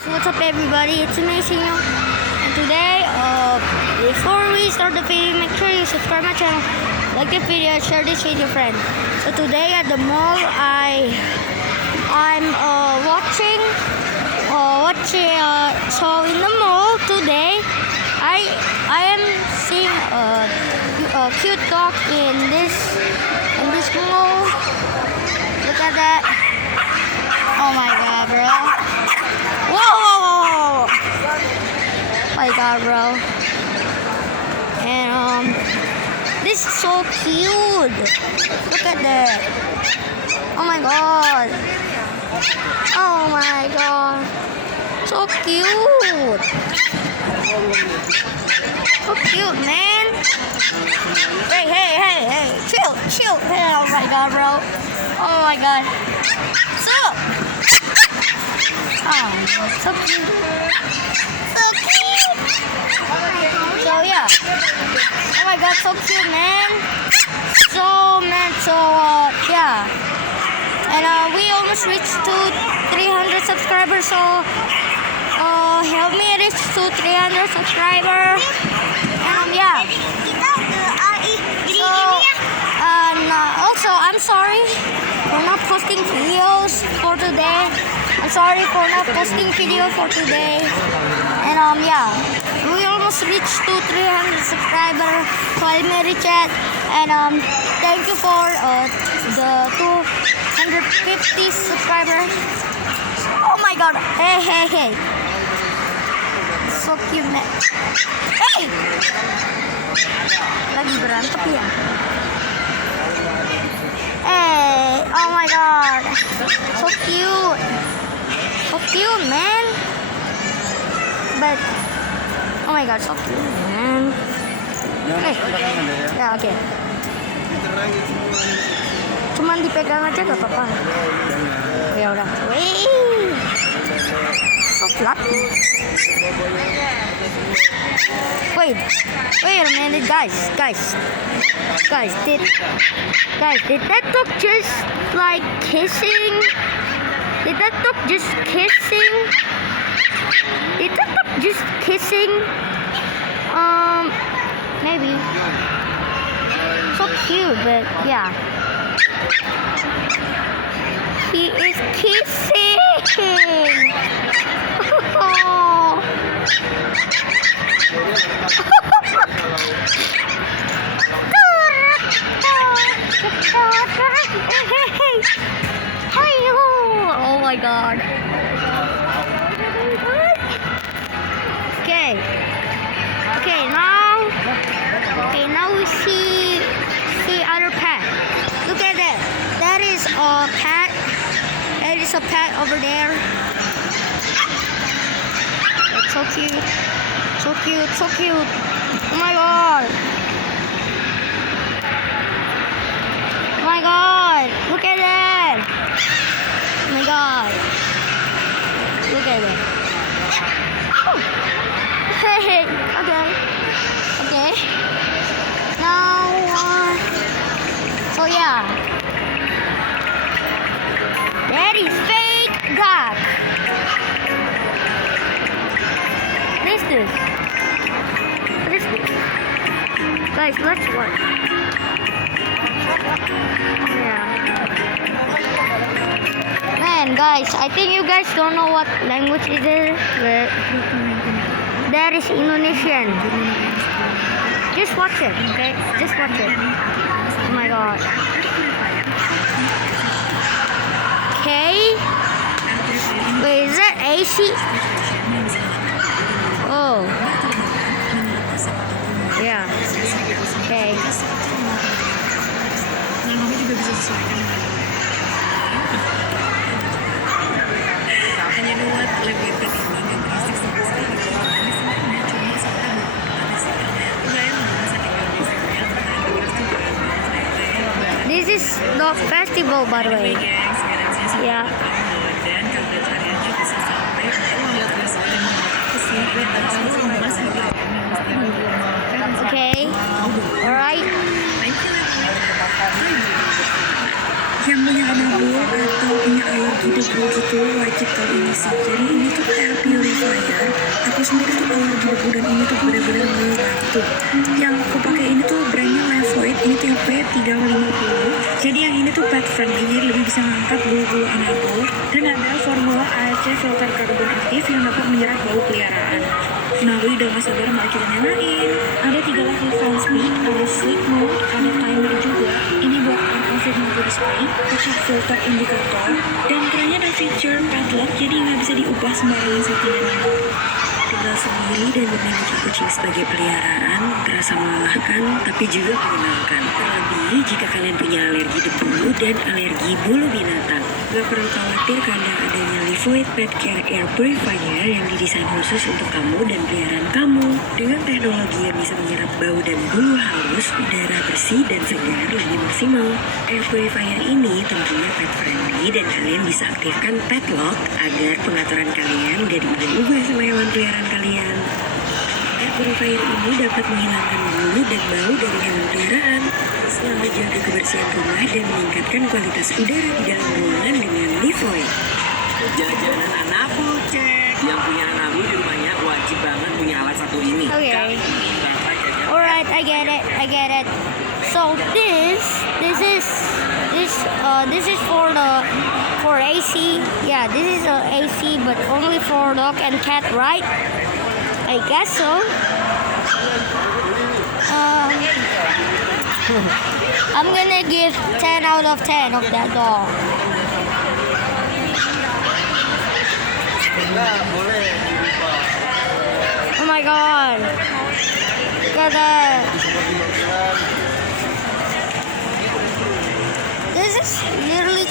What's up everybody, it's me Sinyo, and today before we start the video, make sure you subscribe my channel, like the video, share this with your friend. So today at the mall I'm watching so in the mall today I am seeing a cute dog in this mall. Look at that. Oh my god, bro. Whoa! My god, bro. And this is so cute. Look at that. Oh my god. Oh my god. So cute. So cute, man. Hey. Chill. Oh my god, bro. Oh my god. Oh, so cute. So yeah. Oh my god, so cute, man. Yeah. And we almost reached to 300 subscribers. So help me reach to 300 subscribers. Yeah. Also, I'm sorry for not posting videos for today. I'm sorry for not posting video for today. And yeah, we almost reached to 300 subscribers, so I made it yet. And thank you for the 250 subscribers. Oh my god! Hey! So cute, man. Hey! Lagi berantem ya? Hey! Oh my god! So cute! So cute, man. But oh my god, so cute, man. Okay. Ya, oke. Cuman dipegang aja gak apa-apa. Ya udah. Wih. So flat. Wait a minute, guys. Did that dog just like kissing? Did that dog just kissing? Maybe. So cute, but yeah. He is kissing. Oh my god. Now we see other pet. Look at that. That is a pet. That is a pet over there. That's so cute. Oh my god. Look at that. Oh my god. Look at that. Oh. Hey. Okay. Now, so yeah. That is fake duck. What is this? Guys, let's watch. Yeah. Man, guys, I think you guys don't know what language it is, but that is Indonesian. Just watch it, okay? Just watch it. Oh my god. Okay. Wait, is that AC? Oh. Yeah. Okay. This is the festival, by the way. Yeah. Okay. Alright. Yang punya anak buah atau punya alergi debu gitu wajib tahu ini sih. Jadi ini tuh kayak aku sendiri tuh alergi debu dan ini tuh bener-bener ngebantu. Yang aku pakai ini tuh brandnya Levoit, ini tuh yang P350. Jadi yang ini tuh pet friendly, jadi lebih bisa ngangkat bulu-bulu anabol dan ada formula AHC filter karbon aktif yang dapat menyerap bau peliharaan. Nah, gue udah gak sabar mau kita nyalain. Ada 3 level fan speed, ada sleep mode, ada timer juga. Ini buat on-off mode display, touch filter indikator, dan kerennya ada fitur padlock, jadi nggak bisa diubah sembarangan settingannya. Tinggal sendiri dan memiliki kucing sebagai peliharaan terasa melelahkan tapi juga menyenangkan. Terlebih jika kalian punya alergi debu dan alergi bulu binatang. Gak perlu khawatir karena adanya Levoit Pet Care Air Purifier yang didesain khusus untuk kamu dan peliharaan kamu. Dengan teknologi yang bisa menyerap bau dan bulu halus, udara bersih dan segar lebih maksimal. Air Purifier ini tentunya pet friendly dan kalian bisa aktifkan pet lock agar pengaturan kalian gak diubah-ubah sama hewan peliharaan kalian. Air Purifier ini dapat menghilangkan bulu dan bau dari hewan peliharaan, selalu jaga kebersihan rumah dan meningkatkan kualitas udara di dalam ruangan dengan Levoit. Jajanan anakku cek. Yang punya anakku di rumahnya wajib banget punya alat satu ini. Okay. Alright, I get it. So this is for AC. Yeah, this is a AC, but only for dog and cat, right? I guess so. I'm gonna give 10 out of 10 of that dog. Oh my god. Look at that. This is literally.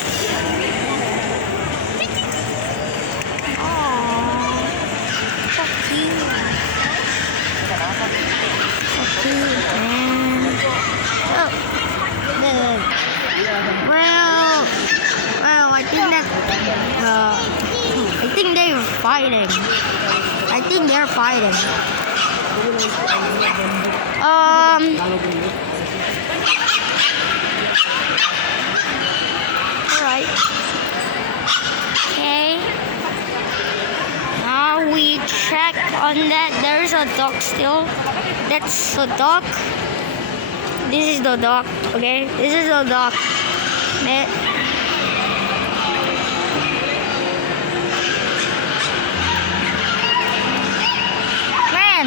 Aww. So cute. So cute, man. Oh. Good. Well, I think that. I think they're fighting. Alright. Okay. Now we check on that. There's a dog still. That's a dog. This is the dog. Okay. This is the dog.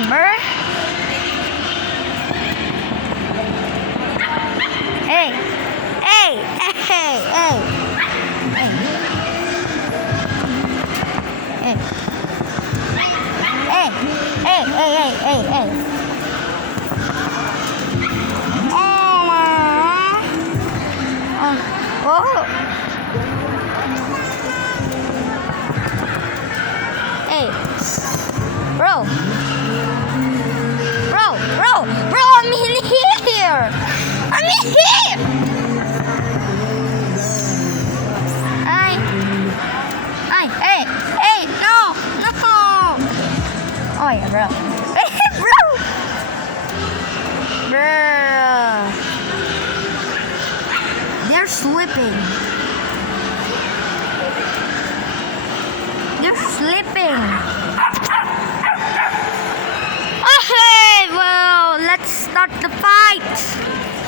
Bruh. Hey. Oh. Hey. Bro, I'm in here. Hey, no. Oh yeah, bro. Hey, bro. They're sleeping. Okay, well, let's start the fight.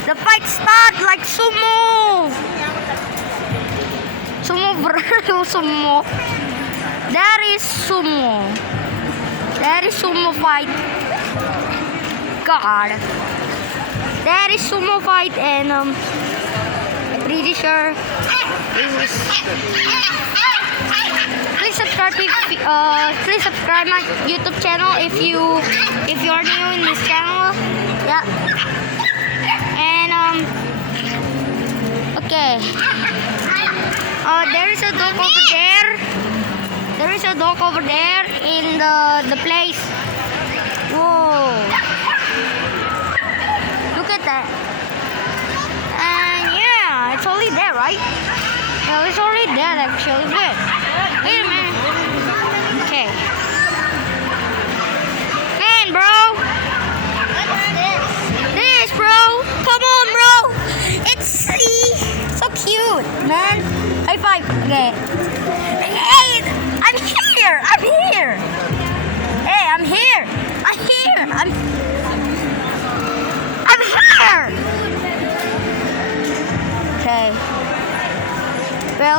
The fight start like sumo. Sumo versus sumo. That is sumo fight. God. That is sumo fight, and I'm pretty sure this is. Please subscribe my YouTube channel if you are new in this channel. Yeah. And okay. There is a dog over there. There is a dog over there in the place. Whoa. Look at that. And yeah, it's only there, right? No, it's already there actually. Wait a minute. Okay. Man, bro. What's this? This, bro. Come on, bro. It's so cute, man. High five. Okay. Hey, I'm here. Hey, I'm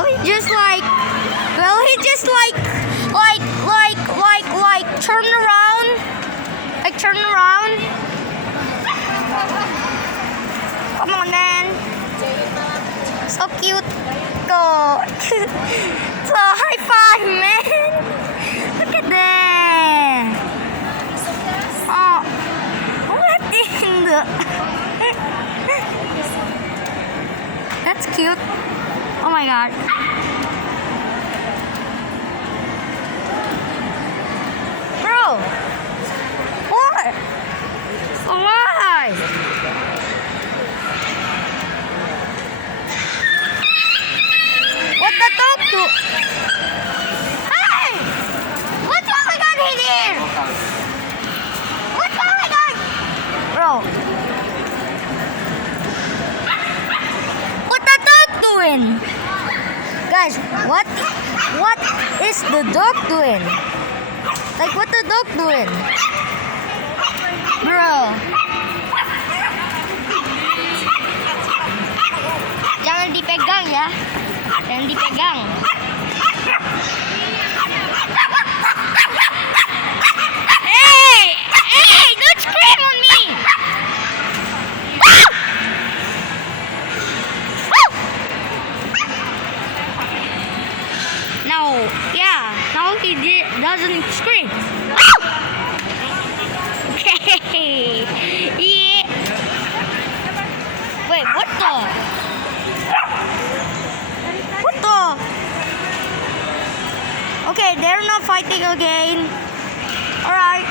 he just like, turn around, Come on, man. So cute. Go. So high five, man. Look at that. Oh, what in the? That's cute. Oh my god. Bro. What? Why? What the dog do? Hey! What's going on in here? What's going on? Bro. What the dog doing? Guys, what is the dog doing? Like, what the dog doing? Bro. Jangan dipegang ya. Jangan dipegang. Hey, don't scream on me. Woo! Woo! Now he doesn't scream. Woo! Okay. Yeah. Wait, what the? What the? Okay, they're not fighting again. Alright.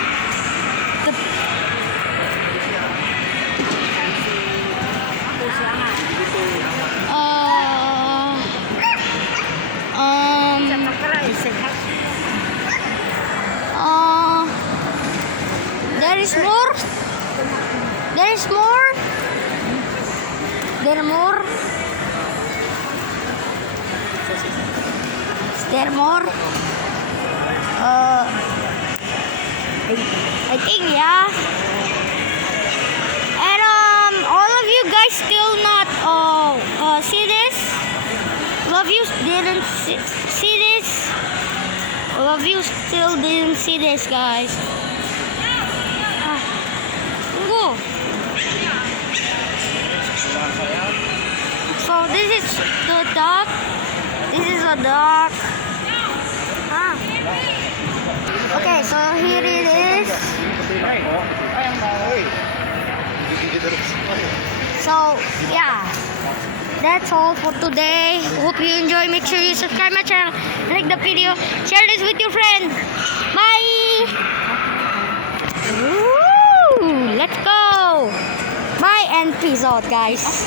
There is more. There is more. There more. Is there more? I think yeah. And all of you guys still not see this. All of you didn't see this. All of you still didn't see this, guys. Tunggu. So this is the duck. This is a duck. Okay, so here it is. So yeah, that's all for today. Hope you enjoy. Make sure you subscribe my channel, like the video, share this with your friends. Bye. Woo! Let's go. Bye and peace out, guys.